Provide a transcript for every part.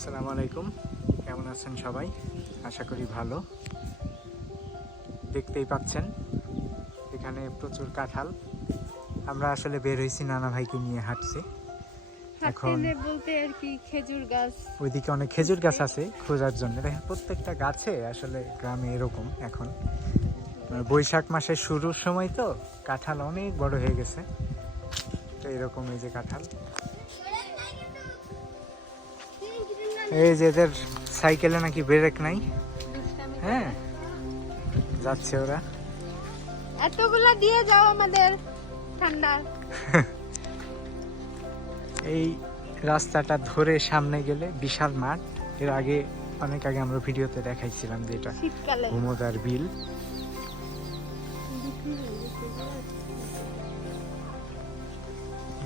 আসসালামু আলাইকুম। কেমন আছেন সবাই? আশা করি ভালো। দেখতেই পাচ্ছেন এখানে প্রচুর কাঁঠাল। আমরা আসলে বের হয়েছি নানা ভাইকে নিয়ে হাঁটছি এখন বলতে আর কি খেজুর গাছ। ওইদিকে অনেক খেজুর গাছ আছে খোঁজার জন্য। দেখেন প্রত্যেকটা গাছে আসলে গ্রামে এরকম এখন। বৈশাখ মাসের শুরুর সময় তো কাঁঠাল অনেক বড় হয়ে গেছে। তো এরকম এই যে কাঁঠাল। এই যে এদের সাইকেলে নাকি ব্রেক নাই। হ্যাঁ যাচ্ছে ওরা। এতগুলা দিয়ে যাও আমাদের ঠান্ডা। এই রাস্তাটা ধরে সামনে গেলে বিশাল মাঠ। এর আগে অনেক আগে আমরা ভিডিওতে দেখাইছিলাম যে এটা ঘুমোদার বিল।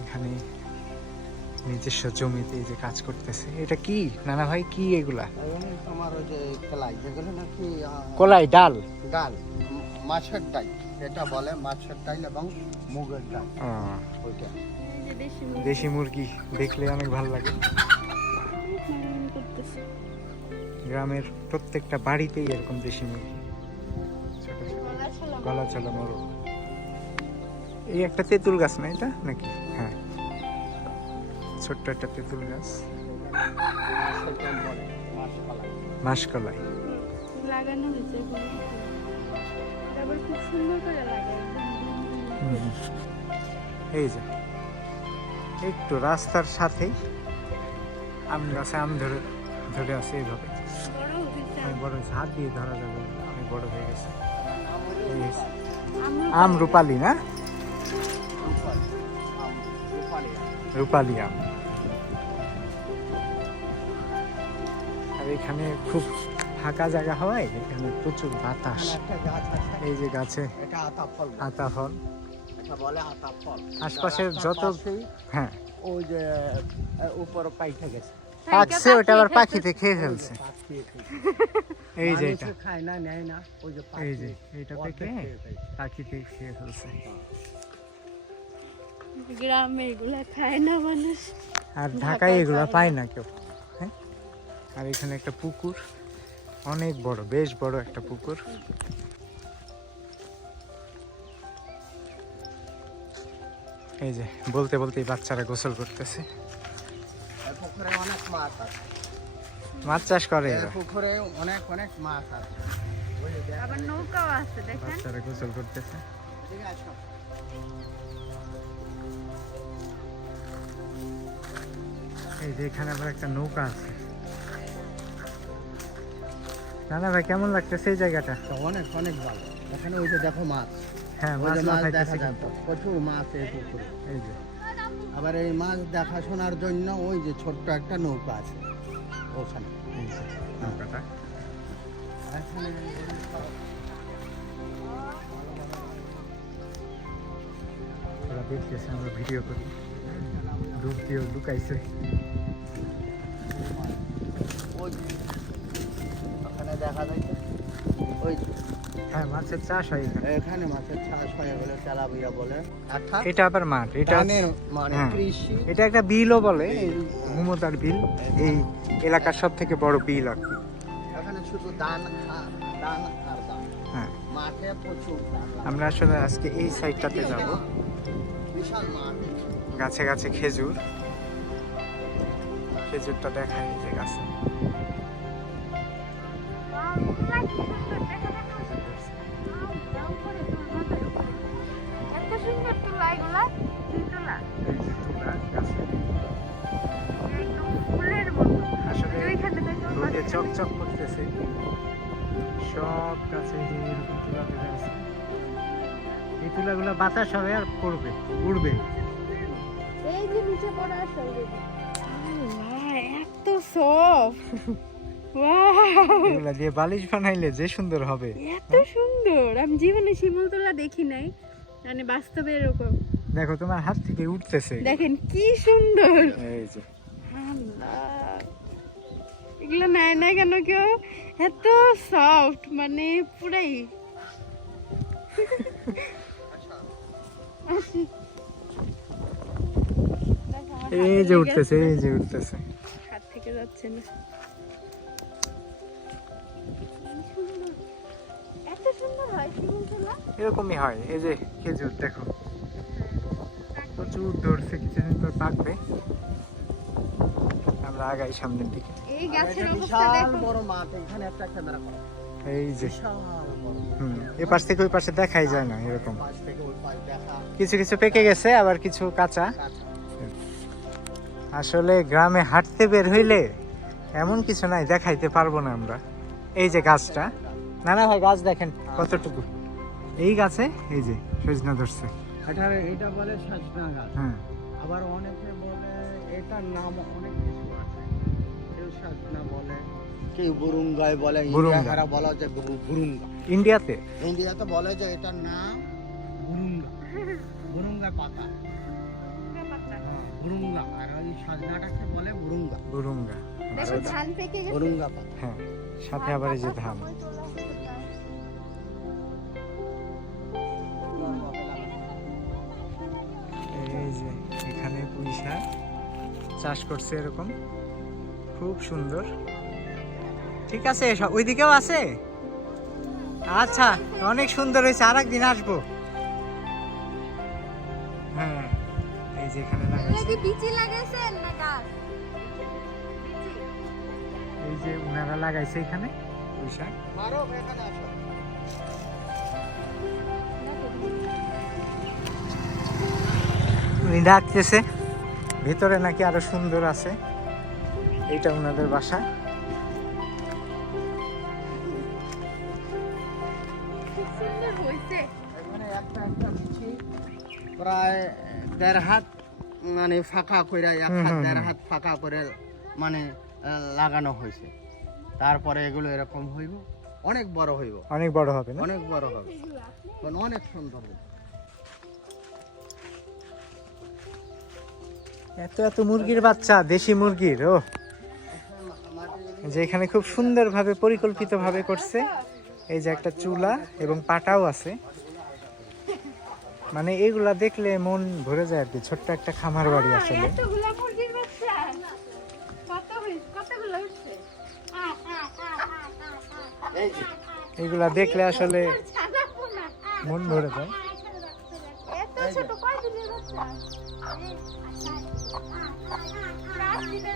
এখানে নিজস্ব জমিতে যে কাজ করতেছে এটা কি? নানা ভাই কি এগুলা? তোমার ওই যে কলাই যেগুলো নাকি কলাই ডাল? ডাল মাছের ডাল এটা বলে মাছের ডাল এবং মুগের ডাল ওইটা। দেশি মুরগি দেশি মুরগি দেখলে অনেক ভালো লাগে। গ্রামের প্রত্যেকটা বাড়িতেই এরকম দেশি মুরগি। গলা চলা মরো এই একটা তেঁতুল গাছ না এটা নাকি? ছোট্ট একটা তেঁতুল গাছ। মাসকলাই। লাগানো হয়েছে এখানে। এটা আবার খুব সুন্দর করে লাগায়। হুম। এই যে একটু রাস্তার সাথেই আম গাছে আম ধরে ধরে আছে এইভাবে। আমি বড় হয়েছে হাত দিয়ে ধরা যাবে আমি বড় হয়ে গেছে। আম রূপালি। না? রূপালি আম, আর এখানে খুব ফাঁকা জায়গা হওয়ায় এখানে প্রচুর বাতাস। এই যে গাছে এটা আতা ফল এটা আশপাশের যত- হ্যাঁ। ওই যে উপর পাইতে গেছে পাকছে ওটা আবার পাখিতে খেয়ে ফেলছে। এই যে এটা। খায় না নেয় না ওই যে এই যে এইটা থেকে পাখিতে খেয়ে ফেলছে। গ্রামে এগুলা খায় না মানুষ। আর ঢাকায় এগুলো পায় না। কেউ। আর এখানে একটা পুকুর। অনেক বড় বেশ বড় একটা পুকুর। এই যে বলতে বলতে বাচ্চারা গোসল করতেছে। পুকুরে অনেক মাছ আছে মাছ চাষ করে এই পুকুরে অনেক অনেক মাছ আছে যে আবার নৌকাও আছে দেখেন। বাচ্চারা গোসল করতেছে। এই যে এখানে আবার একটা নৌকা আছে। না ভাই কেমন লাগতেছে এই জায়গাটা? তো অনেক অনেক ভালো। এখানে ওই যে দেখো মাছ। হ্যাঁ মাছ মাছ দেখা যায় প্রচুর মাছ এই পুকুরে। এই যে। আবার এই মাছ দেখাশোনার জন্য ওই যে ছোট্ট একটা নৌকা আছে ওখানে। নৌকাটা। ওরা দেখতেছে আমরা ভিডিও করি। ডুব দিয়ে লুকাইছে। দেখা যাচ্ছে ওই হ্যাঁ মাছের চাষ হয় এখানে। এখানে মাছের চাষ হয়ে বলে এটা আবার মাঠ এটা মানে হ্যাঁ। কৃষি। এটা একটা বিলও বলে এই এলাকার সব থেকে বড় বিল আর এখানে শুধু ধান ধান আর ধান। হ্যাঁ। মাঠে প্রচুর আমরা আসলে আজকে এই সাইডটাতে যাব। বিশাল মাঠ। গাছে গাছে খেজুর। খেজুরটা দেখায় এই যে গাছে। সব গাছে যে এরকম তুলা ধরে আছে এই তুলাগুলো বাতাস হবে আর পড়বে উড়বে। এই যে নিচে পড়া আছে এত সফট এগুলা দিয়ে বালিশ বানাইলে যে সুন্দর হবে। এত সুন্দর। আমি জীবনে শিমুল তোলা দেখি নাই। মানে বাস্তবে এরকম। দেখো তোমার হাত থেকে উঠতেছে। দেখেন কি সুন্দর। এই যে। আল্লাহ। এগুলো নেয় না কেন কেউ? এত সফট মানে পুরাই। দেখো, এই যে উঠতেছে এই যে উঠতেছে। হাত থেকে যাচ্ছে না। এত সুন্দর হয় শিমুলতলা এরকমই হয় এই যে খেজুর দেখো। প্রচুর ধরছে কিছুদিন পর পাকবে। আমরা আগাই সামনের দিকে। এই গাছের অবস্থা দেখো। বড় মাঠ এখানে একটা ক্যামেরা করো। এই যে। হুম এ পাশ থেকে ওই পাশে দেখাই যায় না এরকম। পাশ থেকে ওই পাশ দেখা। কিছু কিছু পেকে গেছে আবার কিছু কাঁচা। আসলে গ্রামে হাঁটতে বের হইলে এমন কিছু নাই দেখাইতে পারব না আমরা। এই যে গাছটা। না না ভাই গাছ দেখেন কতটুকু। এই গাছে এই যে সজনা ধরছে। এটা এটা বলে সাজনা গাছ। হ্যাঁ। আবার অনেকে বলে এটার নাম অনেক কেউ বুরুঙ্গায় বলে বুরুঙ্গা। ইন্ডিয়ারা বলা যে বুরু- বুরুঙ্গা। ইন্ডিয়াতে? ইন্ডিয়াতে বলে যে এটার নাম বুরুঙ্গা। বুরুঙ্গা পাতা। হ্যাঁ, বুরুঙ্গা। আর ওই সাজনাটাকে বলে? বুরুঙ্গা। বুরুঙ্গা। দেখো ধান পেকে গেছে। বুরুঙ্গা পাতা। হ্যাঁ সাথে আবার এই যে ধান। এই যে এখানে পুঁই শাক চাষ করছে এরকম। খুব সুন্দর। ঠিক আছে সব ওইদিকেও আছে? আচ্ছা অনেক সুন্দর হয়েছে আর একদিন আসব। হ্যাঁ এই যে এখানে লাগাইছে। লাগাইছেন এই যে ওনারা লাগাইছে এখানে পুঁই শাক। মারো এখানে আসো। উনি ডাকতেছে ভিতরে নাকি আরও সুন্দর আছে। এটা ওনাদের বাসা। সুন্দর হয়েছে। এখানে একটা একটা বিচি প্রায় দেড় হাত মানে ফাঁকা করে এক হাত দেড় হাত ফাঁকা করে মানে লাগানো হয়েছে। তারপরে এগুলো এরকম হইব অনেক বড় হইব। অনেক বড় হবে অনেক বড় হবে। মানে অনেক সুন্দর এত এত মুরগির বাচ্চা দেশি মুরগির ও। যে এখানে খুব সুন্দরভাবে পরিকল্পিতভাবে করছে। এই যে একটা চুলা এবং পাটাও আছে। মানে এগুলা দেখলে মন ভরে যায় আর কি ছোট্ট একটা খামার বাড়ি আসলে। এগুলা দেখলে আসলে মন ভরে যায়।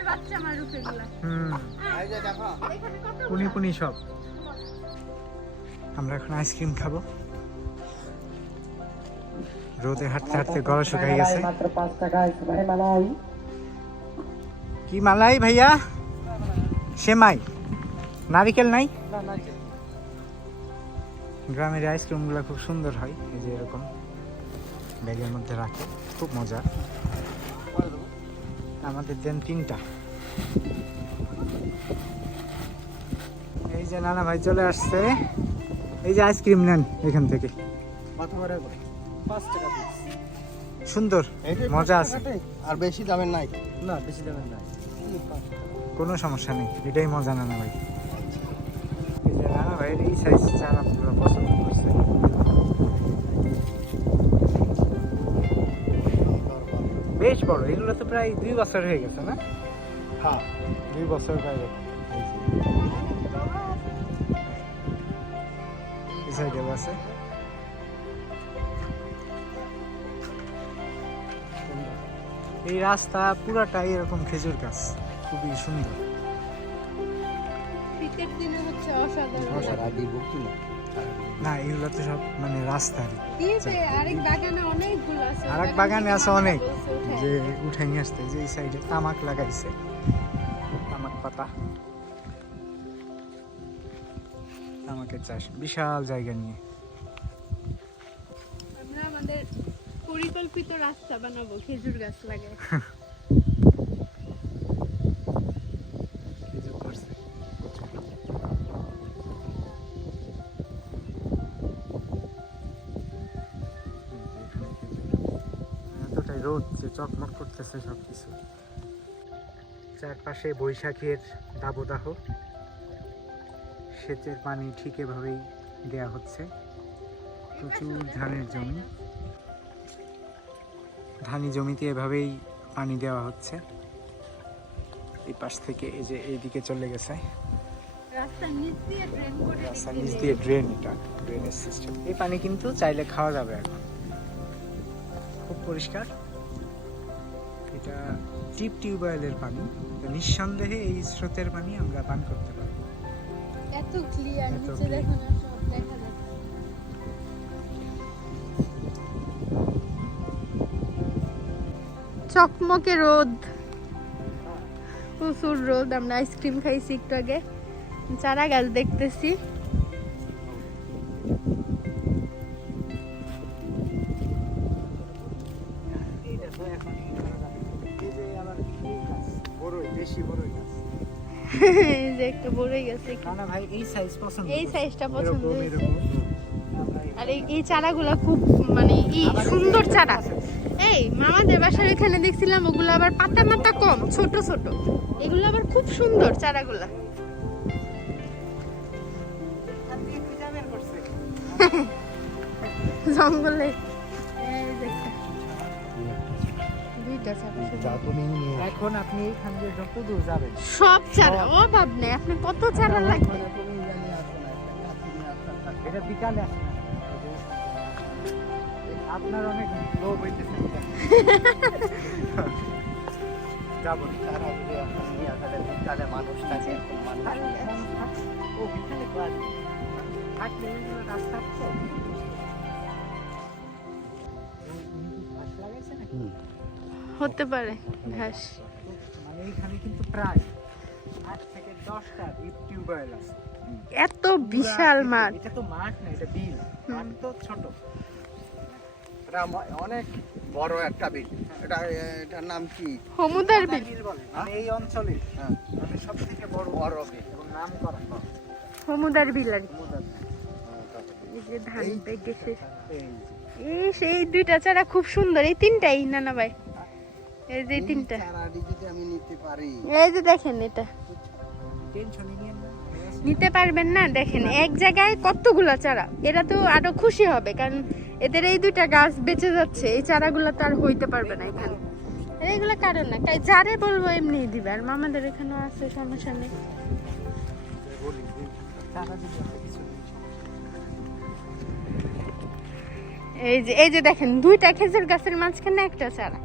বাচ্চা? আমার রূপে গুলা হুম। পুনি পুনি সব। আমরা এখন আইসক্রিম খাব। রোদে হাঁটতে হাঁটতে গলা শুকাই গেছে। কি মালাই ভাইয়া? সেমাই। নারিকেল নাই? গ্রামের আইসক্রিমগুলো খুব সুন্দর হয় এই যে এরকম ব্যাগের মধ্যে রাখে খুব মজা আমাদের দেন তিনটা। এই যে নানা ভাই চলে আসছে। এই যে আইসক্রিম নেন এখান থেকে। কত করে পাঁচ টাকা পিস সুন্দর মজা আছে। আর বেশি দামের নাই। না বেশি দামের নাই। কোনো সমস্যা নেই এটাই মজা না ভাই। এই ভাইয়ের সাইজ চারা পুরো পছন্দ করছে। বেশ বড় এগুলো তো প্রায় দুই বছর হয়ে গেছে না? হ্যাঁ দুই বছর বাইরে। সাইডেও আছে। এই রাস্তা পুরাটাই এরকম খেজুর গাছ। খুবই সুন্দর। না। এগুলো তো সব মানে রাস্তার। দিয়েছে আরেক বাগানে আছে। অনেক। যে। উঠাই নিয়ে আসতে যে এই সাইডে তামাক লাগাইছে। তামাক পাতা। তামাকের চাষ বিশাল জায়গা নিয়ে। আমরা আমাদের পরিকল্পিত রাস্তা বানাবো খেজুর গাছ লাগে। রোদ যে চকমক করতেছে সবকিছু। চারপাশে বৈশাখের দাবদাহ। সেচের পানি ঠিক এভাবেই দেয়া হচ্ছে। প্রচুর ধানের জমি। ধানি জমিতে এভাবেই পানি দেওয়া হচ্ছে। এই পাশ থেকে এই যে এইদিকে চলে গেছে। রাস্তার নিচ দিয়ে ড্রেন এটা ড্রেনেজ সিস্টেম এই পানি কিন্তু চাইলে খাওয়া যাবে এখন। খুব পরিষ্কার। এটা চিপ টিউবওয়েলের পানি। তো নিঃসন্দেহে এই স্রোতের পানি আমরা পান করতে পারি। এত ক্লিয়ার নিচে দেখো না সব দেখা যাচ্ছে। চকমকে রোদ। প্রচুর রোদ আমরা আইসক্রিম খাইছি একটু আগে। চারা গাছ দেখতেছি। যে একটা বড়ই গেছে ভাই এই সাইজ পছন্দ এই সাইজটা পছন্দ আর এই চারাগুলো খুব মানে এই সুন্দর চারা। এই মামাদের বাসার এখানে দেখছিলাম ওগুলো আবার পাতা মাতা কম ছোট ছোট। এগুলো আবার খুব সুন্দর চারাগুলা। জঙ্গলে। এখন আপনি এইখান দিয়ে যত দূর যাবেন। সব চারা অভাব নেই আপনি কত চারা লাগবে। এটা বিকালে আসে আপনার অনেক লোভ হইতেছে যাব। তারা যদি এখন নিয়ে আসলে বিকালে মানুষ থাকে মানুষ ও বিকালে আসবে। থাকলে রাস্তা হতে পারে। ঘাস। মানে এইখানে কিন্তু প্রায় আট থেকে দশটা ডিপ টিউবওয়েল আছে। এত বিশাল মাঠ। এটা তো মাঠ না এটা বিল। মাঠ তো ছোট। এটা অনেক বড় একটা বিল। এটা এটার নাম কি? সমুদার বিল। বিল বলে। মানে এই অঞ্চলে। হ্যাঁ। মানে সব থেকে বড় বড় বিল। এবং নাম করা। সমুদার বিল আর। এই যে ধান পেকে শেষ এই সেই দুইটা চারা খুব সুন্দর। এই তিনটাই না না ভাই এই যে তিনটা। আমি নিতে পারি। এই যে দেখেন এটা। নিতে পারবেন না দেখেন এক জায়গায় কতগুলা চারা এরা তো আরও খুশি হবে কারণ এদের এই দুইটা গাছ বেঁচে যাচ্ছে এই চারাগুলো তো আর হইতে পারবে না এখানে। এইগুলো কারণ না তাই যারে বলব এমনি দিবে আর মামাদের এখানেও আছে সমস্যা নেই। এই যে এই যে দেখেন দুইটা খেজুর গাছের মাঝখানে একটা চারা।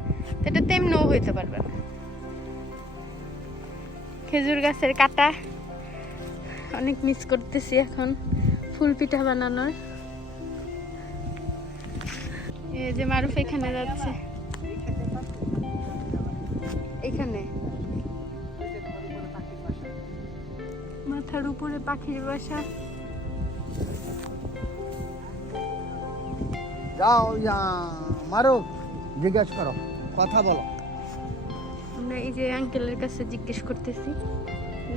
এটা তেমনিও হইতে পারবে না। খেজুর গাছের কাটা। অনেক মিস করতেছি এখন ফুল পিঠা বানানোর। এই যে মারুফ এখানে যাচ্ছে। এখানে। মাথার উপরে পাখির বাসা। যাও ইয়া, মারো জিজ্ঞেস করো। কথা বলো। আমরা এই যে আঙ্কেলের কাছে জিজ্ঞেস করতেছি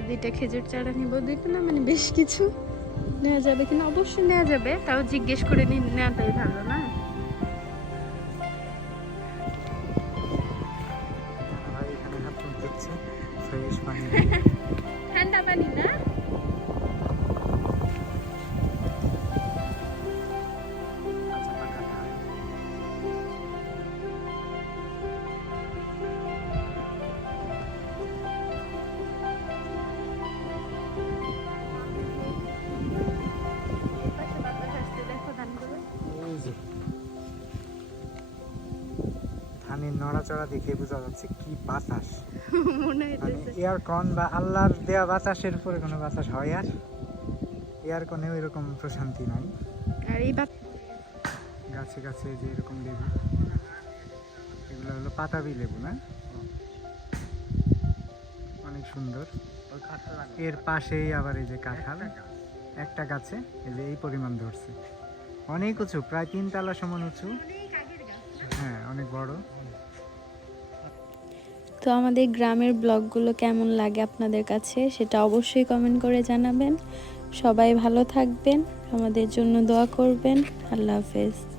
দুইটা খেজুর চারা নিব, দুইটা না মানে বেশ কিছু। নেওয়া যাবে কিনা? অবশ্যই নেওয়া যাবে, তাও জিজ্ঞেস করে নি নেওয়াটাই ভালো না। নড়াচড়া দেখে বোঝা যাচ্ছে কি বাতাস। মনে এয়ারকন বা আল্লাহর দেয়া বাতাসের উপরে কোনো বাতাস হয় আর? এয়ারকনেও এরকম প্রশান্তি নাই। আর এই গাছে গাছে যে এরকম লেবু। এগুলো হলো পাতাবি লেবু না? অনেক সুন্দর। ওই। এর পাশেই আবার এই যে কাঁঠাল। একটা গাছে। এই যে এই পরিমাণ ধরছে। অনেক উঁচু প্রায় তিন তালা সমান উঁচু। হ্যাঁ অনেক বড়। তো আমাদের গ্রামের ব্লগগুলো কেমন লাগে আপনাদের কাছে সেটা অবশ্যই কমেন্ট করে জানাবেন। সবাই ভালো থাকবেন, আমাদের জন্য দোয়া করবেন। আল্লাহ হাফেজ।